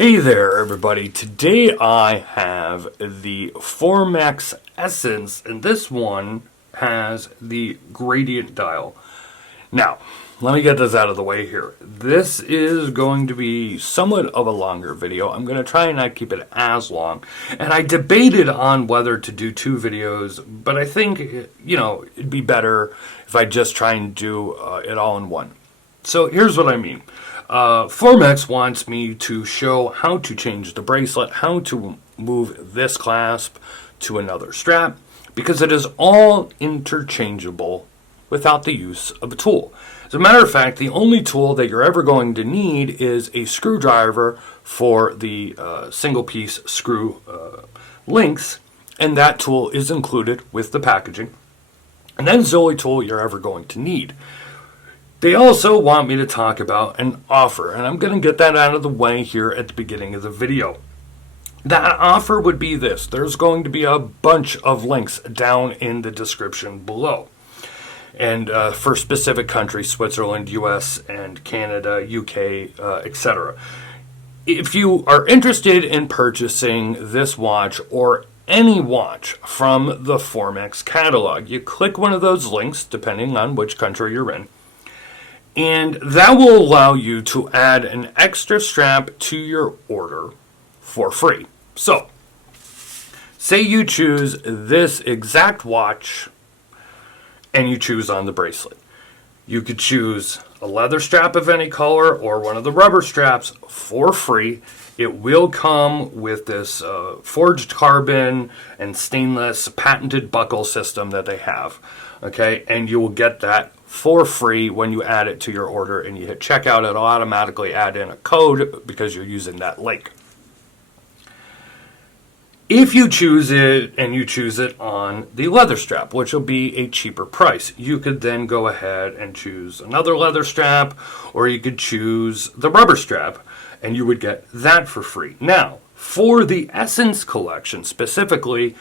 Hey there everybody, today I have the Formex Essence and this one has the gradient dial. Now, let me get this out of the way here. This is going to be somewhat of a longer video. I'm going to try and not keep it as long. And I debated on whether to do two videos, but I think, it'd be better if I just try and do it all in one. So here's what I mean. Formex wants me to show how to change the bracelet, how to move this clasp to another strap, because it is all interchangeable without the use of a tool. As a matter of fact, the only tool that you're ever going to need is a screwdriver for the single piece screw links, and that tool is included with the packaging. And that's the only tool you're ever going to need. They also want me to talk about an offer, and I'm going to get that out of the way here at the beginning of the video. That offer would be this. There's going to be a bunch of links down in the description below. And for specific countries, Switzerland, US, and Canada, UK, etc. If you are interested in purchasing this watch or any watch from the Formex catalog, you click one of those links, depending on which country you're in. And that will allow you to add an extra strap to your order for free. So, say you choose this exact watch and you choose on the bracelet. You could choose a leather strap of any color or one of the rubber straps for free. It will come with this forged carbon and stainless patented buckle system that they have. Okay, and you will get that for free when you add it to your order and you hit checkout. It'll automatically add in a code because you're using that link. If you choose it and you choose it on the leather strap, which will be a cheaper price, you could then go ahead and choose another leather strap, or you could choose the rubber strap and you would get that for free. Now, for the Essence collection specifically,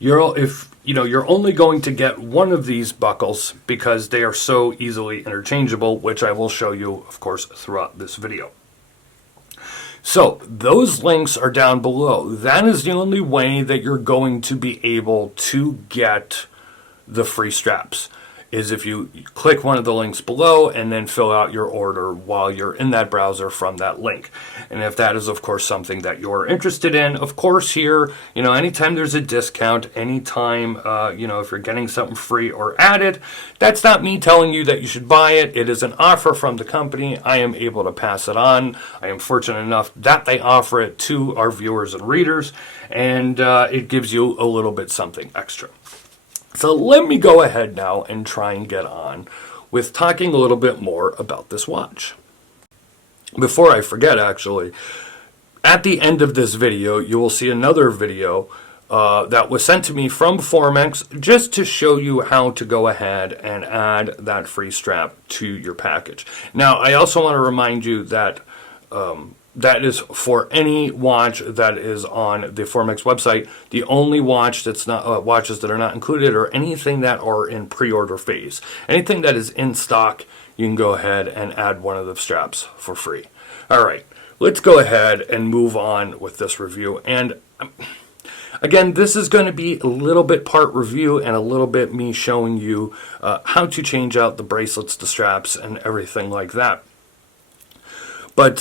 you're only going to get one of these buckles because they are so easily interchangeable, which I will show you, of course, throughout this video. So those links are down below. That is the only way that you're going to be able to get the free straps, is if you click one of the links below and then fill out your order while you're in that browser from that link. And if that is, of course, something that you're interested in, of course, here, anytime there's a discount, anytime, if you're getting something free or added, that's not me telling you that you should buy it. It is an offer from the company. I am able to pass it on. I am fortunate enough that they offer it to our viewers and readers, and it gives you a little bit something extra. So let me go ahead now and try and get on with talking a little bit more about this watch. Before I forget, actually, at the end of this video, you will see another video that was sent to me from Formex just to show you how to go ahead and add that free strap to your package. Now, I also want to remind you that that is for any watch that is on the Formex website. The only watch that's not watches that are not included are anything that are in pre-order phase. Anything that is in stock, you can go ahead and add one of the straps for free. All right, let's go ahead and move on with this review. And again, this is going to be a little bit part review and a little bit me showing you how to change out the bracelets, the straps, and everything like that. But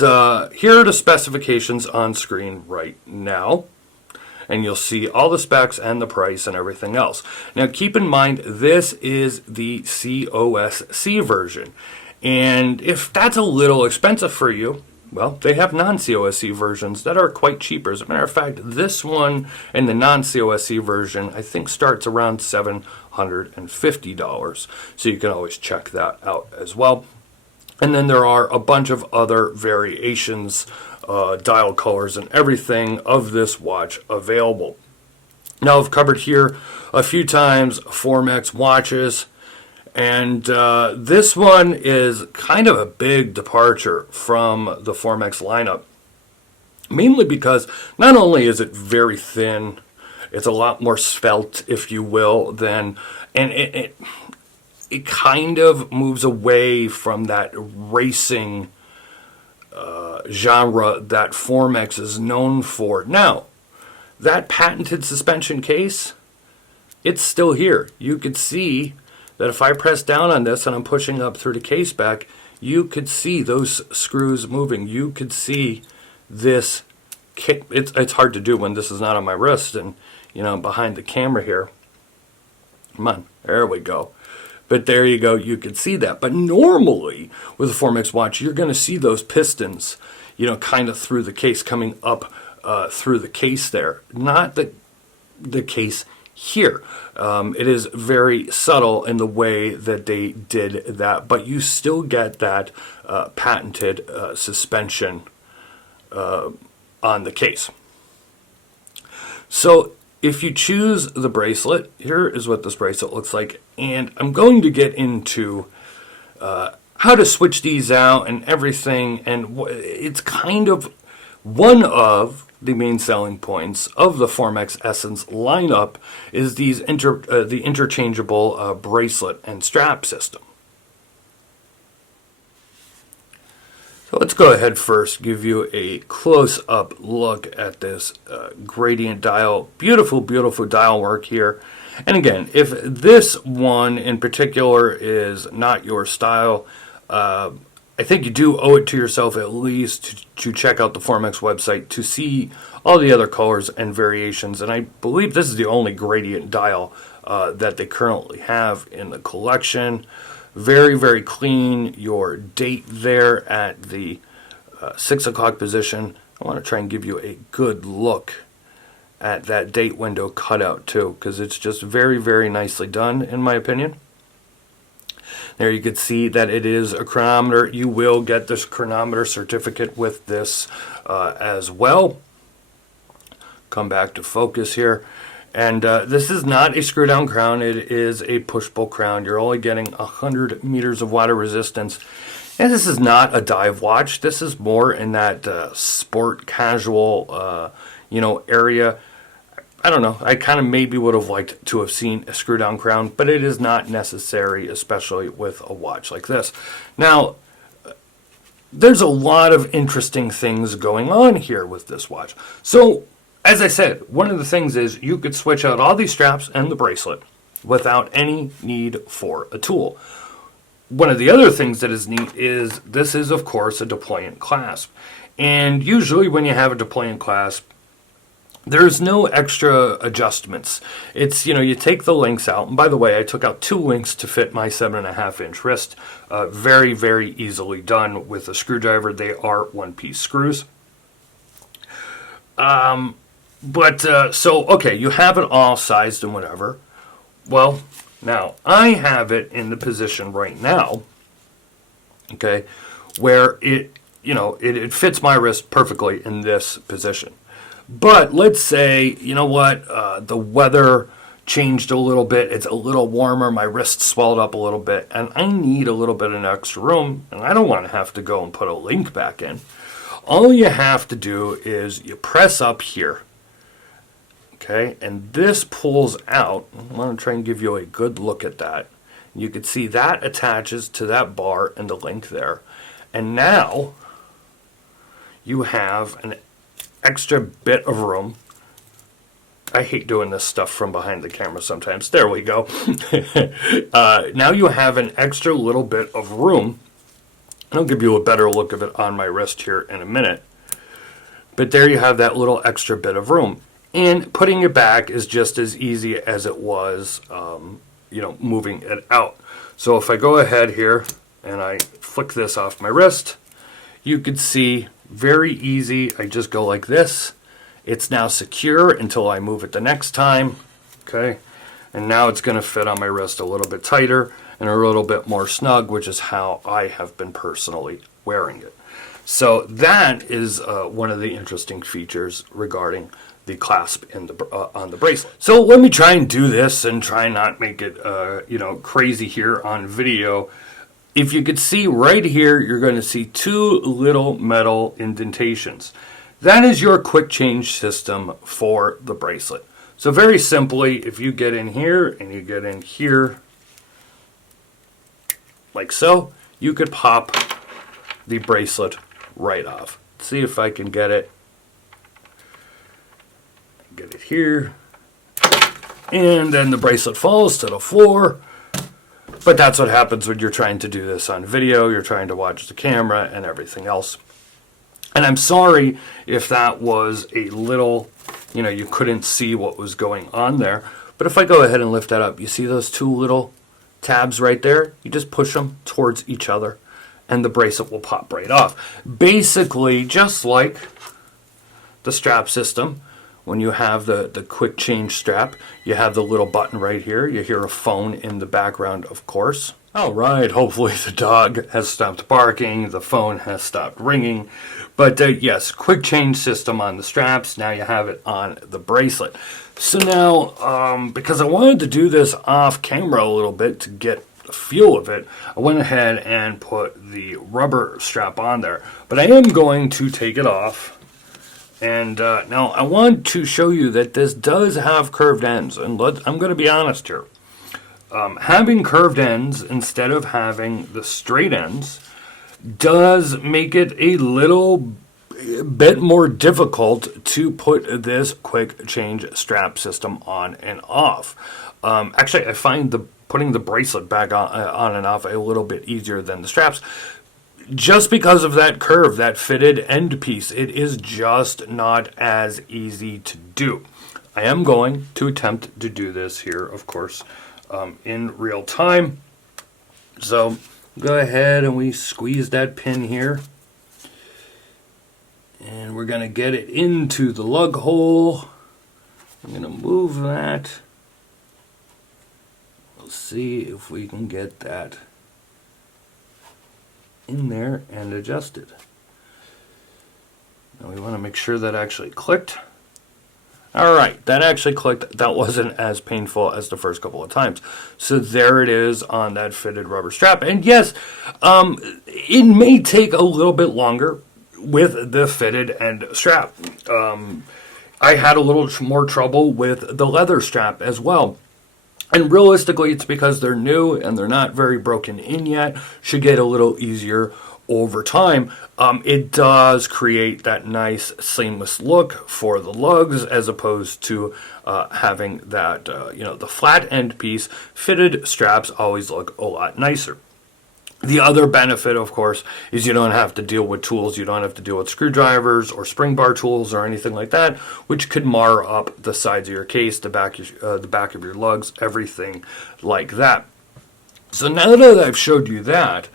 here are the specifications on screen right now. And you'll see all the specs and the price and everything else. Now keep in mind, this is the COSC version. And if that's a little expensive for you, well, they have non-COSC versions that are quite cheaper. As a matter of fact, this one in the non-COSC version, I think starts around $750. So you can always check that out as well. And then there are a bunch of other variations, dial colors and everything of this watch available. Now, I've covered here a few times Formex watches, and this one is kind of a big departure from the Formex lineup. Mainly because not only is it very thin, it's a lot more svelte, if you will, and it kind of moves away from that racing genre that Formex is known for. Now, that patented suspension case, it's still here. You could see that if I press down on this and I'm pushing up through the case back, you could see those screws moving. You could see this kick. It's hard to do when this is not on my wrist and, you know, behind the camera here. Come on, there we go. But there you go, you could see that. But normally with a Formex watch, you're going to see those pistons, you know, kind of through the case, coming up through the case there. Not the case here. It is very subtle in the way that they did that, but you still get that patented suspension on the case. So if you choose the bracelet, here is what this bracelet looks like, and I'm going to get into how to switch these out and everything, and it's kind of one of the main selling points of the Formex Essence lineup is these the interchangeable bracelet and strap system. So let's go ahead first, give you a close-up look at this gradient dial. Beautiful, beautiful dial work here. And again, if this one in particular is not your style, I think you do owe it to yourself at least to check out the Formex website to see all the other colors and variations. And I believe this is the only gradient dial that they currently have in the collection. Very, very clean. Your date there at the 6 o'clock position. I want to try and give you a good look at that date window cutout too, because it's just very, very nicely done in my opinion. There you can see that it is a chronometer. You will get this chronometer certificate with this as well. Come back to focus here. And this is not a screw down crown. It is a push pull crown. You're only getting 100 meters of water resistance. And this is not a dive watch. This is more in that sport casual area. I don't know. I kind of maybe would have liked to have seen a screw down crown, but it is not necessary, especially with a watch like this. Now, there's a lot of interesting things going on here with this watch. So, as I said, one of the things is you could switch out all these straps and the bracelet without any need for a tool. One of the other things that is neat is this is, of course, a deployant clasp. And usually when you have a deployant clasp, there's no extra adjustments. It's, you take the links out. And by the way, I took out 2 links to fit my 7.5-inch wrist. Very, very easily done with a screwdriver. They are one-piece screws. So, okay, you have it all sized and whatever. Well, now, I have it in the position right now, okay, where it fits my wrist perfectly in this position. But let's say, the weather changed a little bit. It's a little warmer. My wrist swelled up a little bit. And I need a little bit of extra room. And I don't want to have to go and put a link back in. All you have to do is you press up here. Okay. And this pulls out. I want to try and give you a good look at that. You can see that attaches to that bar and the link there. And now you have an extra bit of room. I hate doing this stuff from behind the camera sometimes. There we go. Now you have an extra little bit of room. And I'll give you a better look of it on my wrist here in a minute. But there you have that little extra bit of room. And putting it back is just as easy as it was, moving it out. So if I go ahead here and I flick this off my wrist, you could see very easy. I just go like this. It's now secure until I move it the next time. Okay. And now it's going to fit on my wrist a little bit tighter and a little bit more snug, which is how I have been personally wearing it. So that is one of the interesting features regarding the clasp in on the bracelet. So let me try and do this and try not make it crazy here on video. If you could see right here, you're going to see 2 little metal indentations. That is your quick change system for the bracelet. So very simply, if you get in here and you get in here, like so, you could pop the bracelet right off. Let's see if I can get it. Get it here. And then the bracelet falls to the floor. But that's what happens when you're trying to do this on video. You're trying to watch the camera and everything else. And I'm sorry if that was a little, you couldn't see what was going on there. But if I go ahead and lift that up, you see those two little tabs right there? You just push them towards each other and the bracelet will pop right off. Basically, just like the strap system, when you have the quick change strap, you have the little button right here. You hear a phone in the background, of course. All right, hopefully the dog has stopped barking, the phone has stopped ringing. But yes, quick change system on the straps. Now you have it on the bracelet. So now, because I wanted to do this off camera a little bit to get the feel of it, I went ahead and put the rubber strap on there. But I am going to take it off. And now I want to show you that this does have curved ends. And I'm going to be honest here. Having curved ends instead of having the straight ends does make it a little bit more difficult to put this quick change strap system on and off. Actually, I find putting the bracelet back on and off a little bit easier than the straps. Just because of that curve, that fitted end piece, it is just not as easy to do. I am going to attempt to do this here, of course, in real time. So go ahead and we squeeze that pin here. And we're going to get it into the lug hole. I'm going to move that. We'll see if we can get that in there and adjusted. Now we want to make sure that actually clicked. Alright, that actually clicked. That wasn't as painful as the first couple of times. So there it is on that fitted rubber strap. And yes, it may take a little bit longer with the fitted end strap. I had a little more trouble with the leather strap as well. And realistically, it's because they're new and they're not very broken in yet. Should get a little easier over time. It does create that nice seamless look for the lugs as opposed to having that, the flat end piece. Fitted straps always look a lot nicer. The other benefit, of course, is you don't have to deal with tools. You don't have to deal with screwdrivers or spring bar tools or anything like that, which could mar up the sides of your case, the back of your lugs, everything like that. So now that I've showed you that,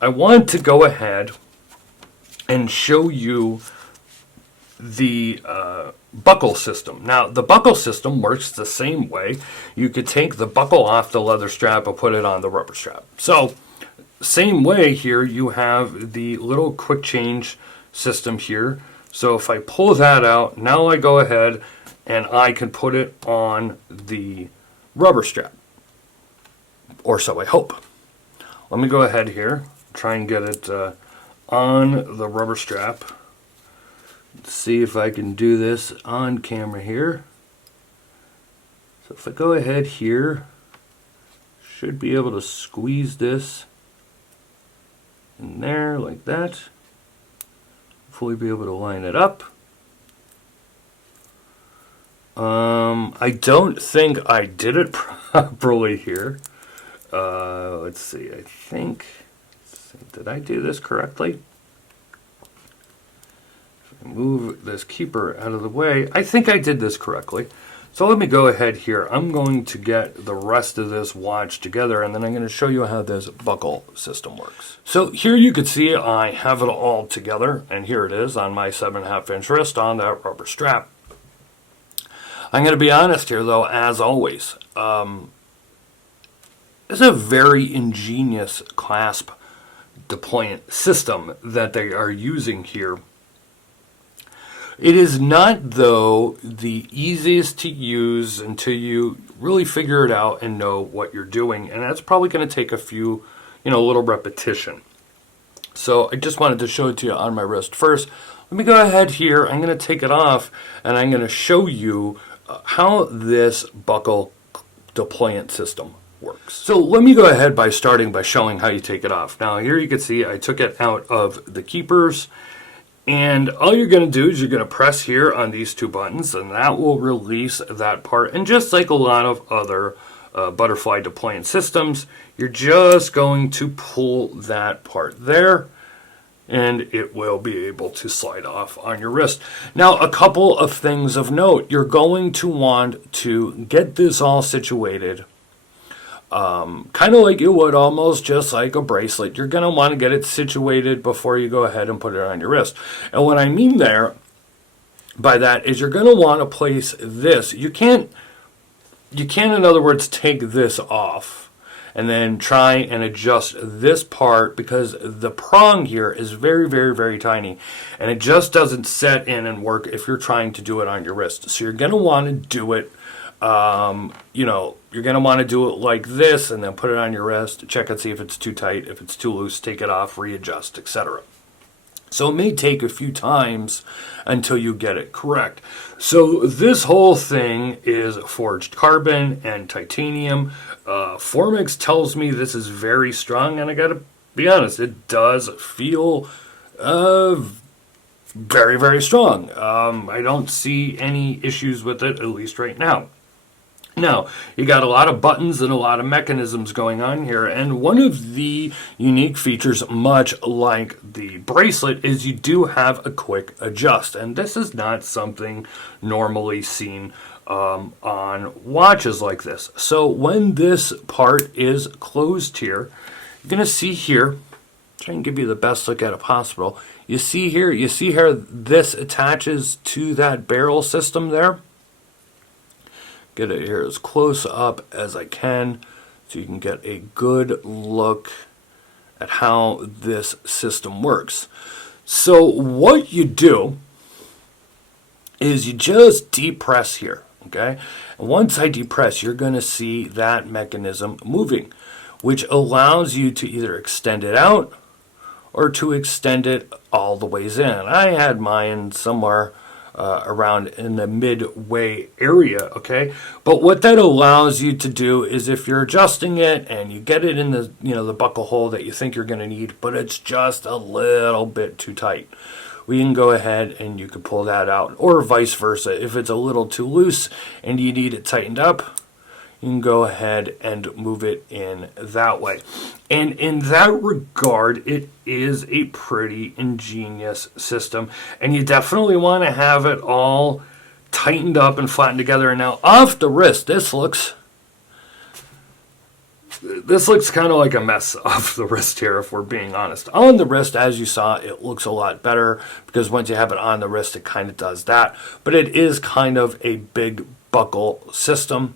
I want to go ahead and show you the buckle system. Now, the buckle system works the same way. You could take the buckle off the leather strap and put it on the rubber strap. So, same way here, you have the little quick change system here. So if I pull that out, now I go ahead and I can put it on the rubber strap. Or so I hope. Let me go ahead here, try and get it on the rubber strap. Let's see if I can do this on camera here. So if I go ahead here, should be able to squeeze this in there like that. Hopefully be able to line it up. I don't think I did it properly here. Let's see, did I do this correctly? If I move this keeper out of the way, I think I did this correctly. So let me go ahead here. I'm going to get the rest of this watch together and then I'm going to show you how this buckle system works. So here you can see I have it all together and here it is on my 7.5 inch wrist on that rubber strap. I'm going to be honest here though, as always. It's a very ingenious clasp deployment system that they are using here. It is not, though, the easiest to use until you really figure it out and know what you're doing. And that's probably going to take a few, little repetition. So I just wanted to show it to you on my wrist first. Let me go ahead here. I'm going to take it off and I'm going to show you how this buckle deployment system works. So let me go ahead by starting by showing how you take it off. Now here you can see I took it out of the keepers And all you're going to do is you're going to press here on these two buttons, and that will release that part. And just like a lot of other butterfly deployment systems, you're just going to pull that part there, and it will be able to slide off on your wrist. Now, a couple of things of note. You're going to want to get this all situated kind of like you would almost just like a bracelet. You're going to want to get it situated before you go ahead and put it on your wrist. And what I mean by that is you're going to want to place this. You can't, in other words, take this off and then try and adjust this part, because the prong here is very, very, very tiny, and it just doesn't set in and work if you're trying to do it on your wrist. So you're going to want to do it, you're going to want to do it like this, and then put it on your wrist, check and see if it's too tight. If it's too loose, take it off, readjust, etc. So it may take a few times until you get it correct. So this whole thing is forged carbon and titanium. Formex tells me this is very strong, and I gotta be honest, it does feel very, very strong. I don't see any issues with it, at least right now. Now, you got a lot of buttons and a lot of mechanisms going on here, and one of the unique features, much like the bracelet, is you do have a quick adjust, and this is not something normally seen on watches like this. So when this part is closed here, you're going to see here, try and give you the best look at it possible, you see here this attaches to that barrel system there. Get it here as close up as I can so you can get a good look at how this system works. So what you do is you just depress here, okay? And once I depress, you're going to see that mechanism moving, which allows you to either extend it out or to extend it all the ways in. I had mine somewhere around in the midway area, okay? But what that allows you to do is, if you're adjusting it and you get it in the, the buckle hole that you think you're going to need, but it's just a little bit too tight, we can go ahead and you can pull that out, or vice versa. If it's a little too loose and you need it tightened up, you can go ahead and move it in that way. And in that regard, it is a pretty ingenious system. And you definitely want to have it all tightened up and flattened together. And now off the wrist, this looks kind of like a mess off the wrist here, if we're being honest. On the wrist, as you saw, it looks a lot better, because once you have it on the wrist, it kind of does that. But it is kind of a big buckle system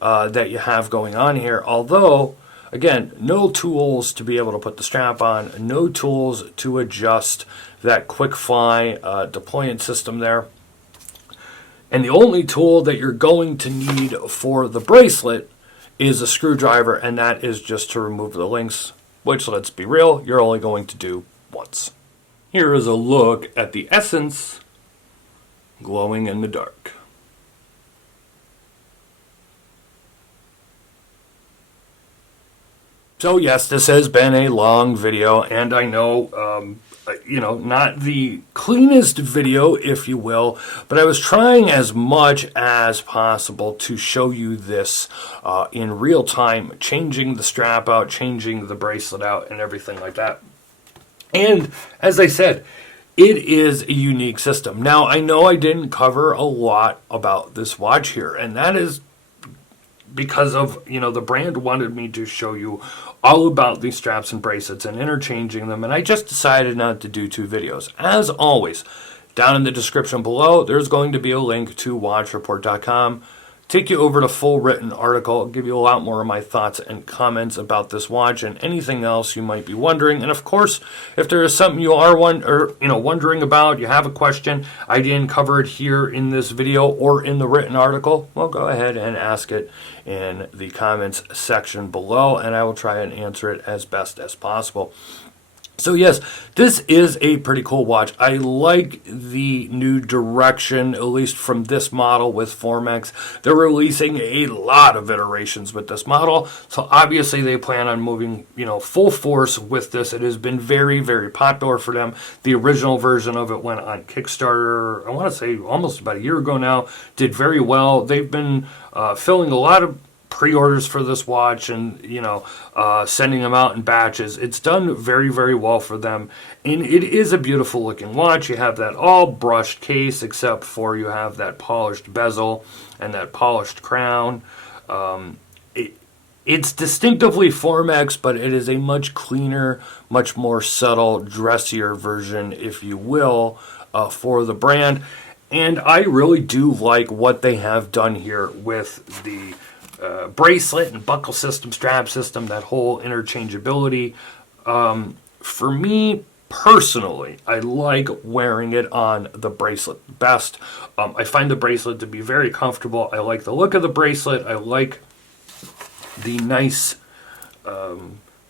that you have going on here, although again, no tools to be able to put the strap on, no tools to adjust that quick fly deployment system there. And the only tool that you're going to need for the bracelet is a screwdriver, and that is just to remove the links, which, let's be real, you're only going to do once. Here is a look at the Essence glowing in the dark. So yes, this has been a long video, and I know, not the cleanest video, if you will, but I was trying as much as possible to show you this in real time, changing the strap out, changing the bracelet out, and everything like that. And as I said, it is a unique system. Now, I know I didn't cover a lot about this watch here, and that is because of, the brand wanted me to show you all about these straps and bracelets and interchanging them, and I just decided not to do 2 videos. As always, down in the description below, there's going to be a link to watchreport.com. Take you over to full written article, give you a lot more of my thoughts and comments about this watch and anything else you might be wondering. And of course, if there is something you are wondering about, you have a question, I didn't cover it here in this video or in the written article, well, go ahead and ask it in the comments section below, and I will try and answer it as best as possible. So yes, this is a pretty cool watch. I like the new direction, at least from this model with Formex. They're releasing a lot of iterations with this model, so obviously they plan on moving, full force with this. It has been very, very popular for them. The original version of it went on Kickstarter, I want to say almost about a year ago now, did very well. They've been filling a lot of pre-orders for this watch and sending them out in batches. It's done very, very well for them, and it is a beautiful looking watch. You have that all brushed case, except for you have that polished bezel and that polished crown. It's distinctively Formex, but it is a much cleaner, much more subtle, dressier version, if you will, for the brand. And I really do like what they have done here with the bracelet and buckle system, strap system, that whole interchangeability. For me personally, I like wearing it on the bracelet best. I find the bracelet to be very comfortable. I like the look of the bracelet. I like the nice,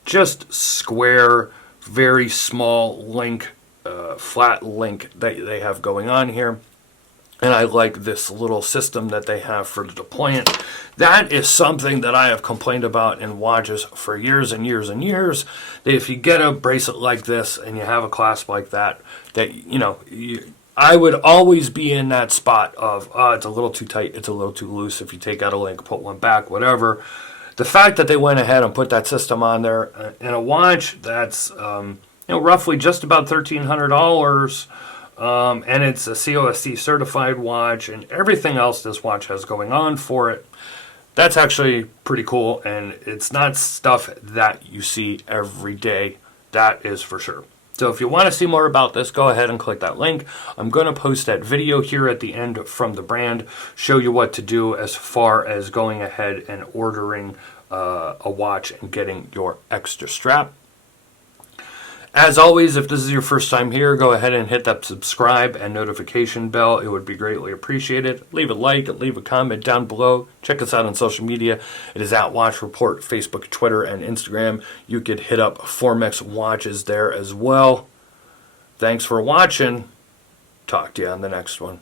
just square, very small link, flat link that they have going on here. And I like this little system that they have for deploying. That is something that I have complained about in watches for years and years and years. That if you get a bracelet like this and you have a clasp like that, I would always be in that spot of, it's a little too tight, it's a little too loose. If you take out a link, put one back, whatever. The fact that they went ahead and put that system on there in a watch that's roughly just about $1,300. And it's a COSC certified watch, and everything else this watch has going on for it. That's actually pretty cool, and it's not stuff that you see every day. That is for sure. So if you want to see more about this, go ahead and click that link. I'm going to post that video here at the end from the brand, show you what to do as far as going ahead and ordering a watch and getting your extra strap. As always, if this is your first time here, go ahead and hit that subscribe and notification bell. It would be greatly appreciated. Leave a like, leave a comment down below. Check us out on social media. It is at Watch Report, Facebook, Twitter, and Instagram. You could hit up Formex Watches there as well. Thanks for watching. Talk to you on the next one.